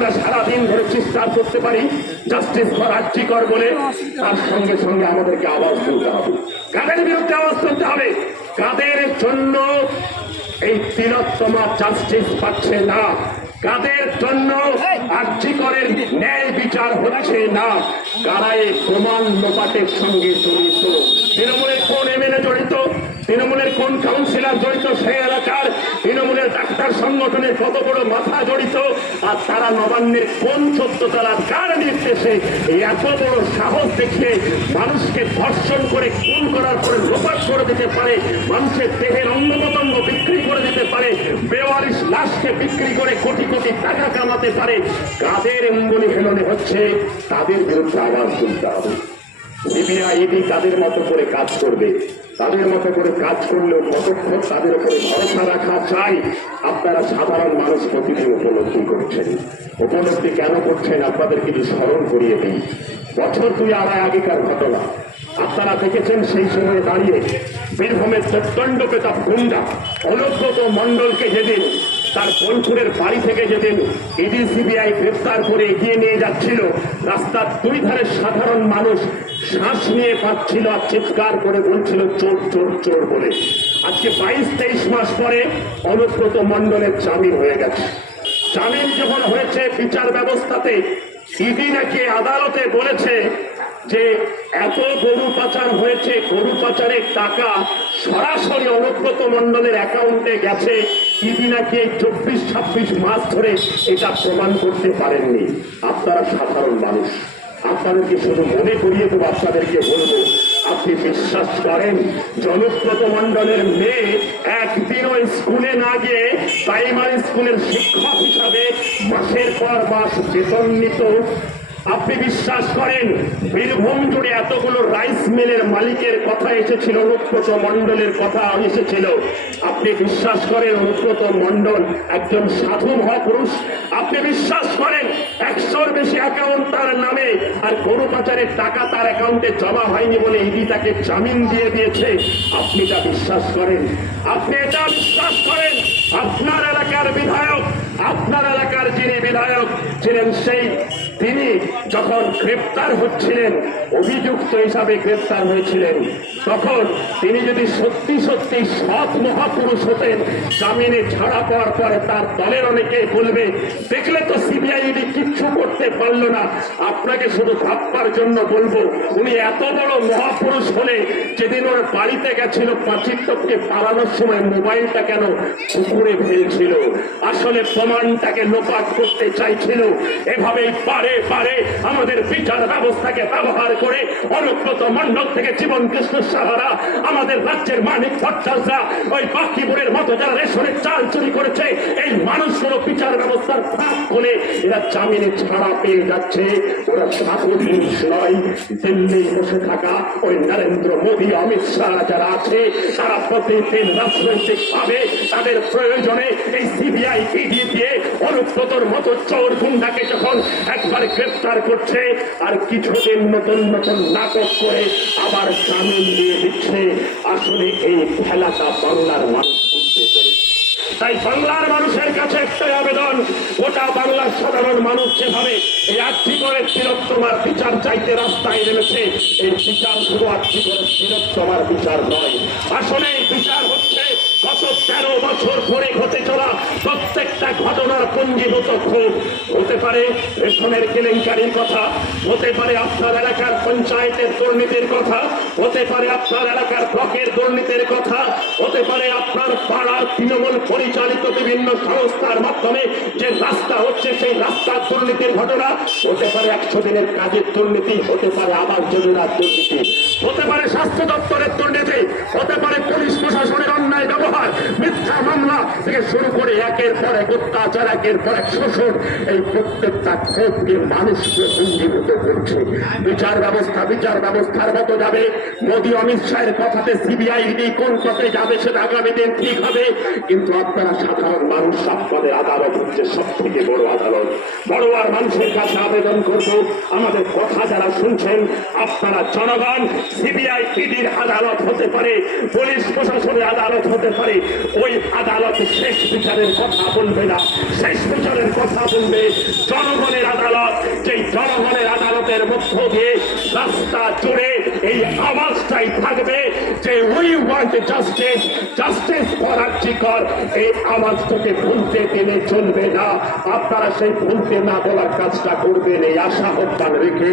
আমরা সারাদিন ধরে চিৎকার করতে পারি জাস্টিস ফর আর্জিকর বলে, তার সঙ্গে সঙ্গে আমাদেরকে আওয়াজ তুলতে হবে। কাদের বিরুদ্ধে আওয়াজ তুলতে হবে? কাদের জন্য এই তিলোত্তমা জাস্টিস পাচ্ছে না, কাদের জন্য আর্জিকরের ন্যায় বিচার হচ্ছে না, কারা এই প্রমাণ লোপাটের সঙ্গে জড়িত, তৃণমূলের কোন এমএলএ জড়িত, তৃণমূলের কোন কাউন্সিলর জড়িত সেই এলাকার, তৃণমূলের ডাক্তার সংগঠনের কত বড় মাথা জড়িত, আর তারা নবান্নের কোন 14 তলার কার নির্দেশে এত বড় সাহস দেখিয়ে মানুষকে ধর্ষণ করে খুন করার পরে লোপাট করে দিতে পারে, মানুষের দেহের অঙ্গপ্রত্যঙ্গ বিক্রি করে দিতে পারে, বেওয়ারিশ লাশকে বিক্রি করে কোটি কোটি টাকা কামাতে পারে, কাদের এমনি হেলনে হচ্ছে তাদের বিরুদ্ধে আওয়াজ তুলতে হবে। সিবিআই ইডি তাদের মতো করে কাজ করবে, তাদের মতো করে কাজ করলেও কতক্ষণ তাদের উপরে ভরসা রাখা চাই। আপনারা সাধারণ মানুষ প্রতিদিন উপলব্ধি করছেন, উপলব্ধি কেন করছেন আপনাদের কিছু স্মরণ করিয়ে দিই। বছর 2.5 আগেকার ঘটনা আপনারা দেখেছেন। সেই সময় দাঁড়িয়ে বীরভূমের প্রচন্ড পেতাব গুন্ডা অনুব্রত মণ্ডলকে যেদিন তার বোলপুরের বাড়ি থেকে যেদিন ইডি সিবিআই গ্রেফতার করে এগিয়ে নিয়ে যাচ্ছিল, রাস্তার দুই ধারে সাধারণ মানুষ শ্বাস নিয়ে পাচ্ছিল আর চিৎকার করে বলছিল চোর চোর চোর বলে। আজকে 22-23 মাস পরে অনুব্রত মণ্ডলের জামিন হয়ে গেছে। জামিন যখন হয়েছে বিচার ব্যবস্থাতে ইডি নাকি আদালতে বলেছে যে এত গরু পাচার হয়েছে, গরু পাচারের টাকা সরাসরি অনুব্রত মণ্ডলের অ্যাকাউন্টে গেছে, ইডি নাকি এই 24-26 মাস ধরে এটা প্রমাণ করতে পারেননি। আপনারা সাধারণ মানুষ, আপনাদেরকে শুধু মনে করিয়ে দেবো, আপনাদেরকে বলবো, আপনি বিশ্বাস করেন অনুব্রত মণ্ডলের মেয়ে একদিনও স্কুলে না গিয়ে প্রাইমারি স্কুলের শিক্ষক হিসাবে মাসের পর মাস বেতন নিত? আপনি বিশ্বাস করেন বীরভূম জুড়ে এতগুলো রাইস মিলের মালিকের কথা এসেছিল, অনুব্রত মণ্ডলের কথা এসেছিল? আপনি বিশ্বাস করেন অনুব্রত মণ্ডল একজন সাধু মহাপুরুষ? আপনি বিশ্বাস করেন 100-র বেশি অ্যাকাউন্ট তার নামে, আর গরু পাচারের টাকা তার অ্যাকাউন্টে জমা হয়নি বলে ইডি তাকে জামিন দিয়ে দিয়েছে? আপনি এটা বিশ্বাস করেন? আপনি এটা বিশ্বাস করেন? আপনার এলাকার বিধায়ক, আপনার এলাকার যিনি বিধায়ক ছিলেন, সেই তিনি যখন গ্রেপ্তার হচ্ছিলেন, অভিযুক্ত হিসাবে গ্রেপ্তার হয়েছিলেন, তখন তিনি যদি সত্যি সত্যি সৎ মহাপুরুষ হতেন, জামিনে ছাড়া পাওয়ার পরে তার দলের অনেকে বলবে দেখলে তো সিবিআই ইডি কিচ্ছু করতে পারলো না। আপনাকে শুধু ভাববার জন্য বলবো, উনি এত বড় মহাপুরুষ হলে যেদিন ওর বাড়িতে গেছিল পাচিত্তকে পালানোর সময় মোবাইলটা কেন পুকুরে ফেলছিল? আসলে প্রমাণটাকে লোপাট করতে চাইছিল। এভাবেই পারে পারে আমাদের বিচার ব্যবস্থাকে ব্যবহার করে অনুব্রত মণ্ডল থেকে জীবন কৃষ্ণ সাহারা, আমাদের রাজ্যের মানিক ভট্টাচার্যরা, ওই বাকিপুরের মতো যারা রেশনের চাল চুরি করেছে, এই মানুষগুলো বিচার ব্যবস্থার ফাঁক করে এরা জামিনে ছাড়া পেয়ে যাচ্ছে। ওরা সাধু পুরুষ নয়। দিল্লি বসে থাকা ওই নরেন্দ্র মোদী, অমিত শাহ যারা আছে, তারা প্রতিদিন রাজনৈতিক ভাবে তাদের প্রয়োজনে এই সিবিআই ইডি দিয়ে অনুব্রতর মতো চোর গুন্ডাকে যখন একবার গ্রেফতার করছে, আর কিছুদিন নতুন নতুন নাটক করে আবার জামিন দিয়ে দিচ্ছে। আসলে এই খেলাটা বাংলার মানুষ বুঝতে পেরেছে। তাই বাংলার মানুষের কাছে একটাই আবেদন, গোটা বাংলার সাধারণ মানুষ যেভাবে এই আর্থিকরের তিলোত্তমার বিচার চাইতে রাস্তায় নেমেছে, এই বিচার শুধু আর্থিকরের তিলোত্তমার বিচার নয়। আসলে এই বিচার হচ্ছে গত 13 বছর ধরে ঘটে চলা প্রত্যেকটা ঘটনার পুঞ্জীভূত ক্ষোভ। হতে পারে রেশনের কেলেঙ্কারির কথা, হতে পারে আপনার এলাকার পঞ্চায়েতের দুর্নীতির কথা, হতে পারে আপনার এলাকার ব্লকের দুর্নীতির কথা, হতে পারে আপনার পাড়ার তৃণমূল পরিচালিত বিভিন্ন সংস্থার মাধ্যমে যে রাস্তা হচ্ছে সেই রাস্তার দুর্নীতির ঘটনা, হতে পারে 100 দিনের কাজের দুর্নীতি, হতে পারে আবাস যোজনার দুর্নীতি, হতে পারে স্বাস্থ্য দপ্তরের দুর্নীতি, হতে পারে পুলিশ প্রশাসনের অন্যায় ব্যবহার, মিথ্যা মামলা থেকে শুরু করে একের পর এক অত্যাচার, একের পর এক শোষণ। এই প্রত্যেকটা ক্ষোভকে মানুষকে পুঞ্জীভূত করছে। বিচার ব্যবস্থার মতো যাবে। মোদী অমিত শাহের কথাতে সিবিআই ইডি কোন পথে যাবে সেটা আগামী দিন ঠিক হবে। কিন্তু আপনারা সাধারণ মানুষ, আপনাদের আদালত হচ্ছে সব থেকে বড় আদালত। বড়ুয়ার মানুষের কাছে আবেদন করব, আমাদের কথা যারা শুনছেন, আপনারা জনগণ, সিবিআই ইডির আদালত হতে পারে, পুলিশ প্রশাসনের আদালত হতে পারে, ওই আদালত শেষ বিচারের কথা বলবে না। শেষ বিচারের কথা বলবে জনগণের আদালত। যেই জনগণের আদালতের মধ্য দিয়ে রাস্তা জুড়ে এই আওয়াজটাই থাকবে যে we want justice, justice for RG Kar. এই আওয়াজটাকে ভুলতে দিলে চলবে না। আপনারা সেই ভুলতে না বলার কাজটা করবেন, এই আশা আহ্বান রেখে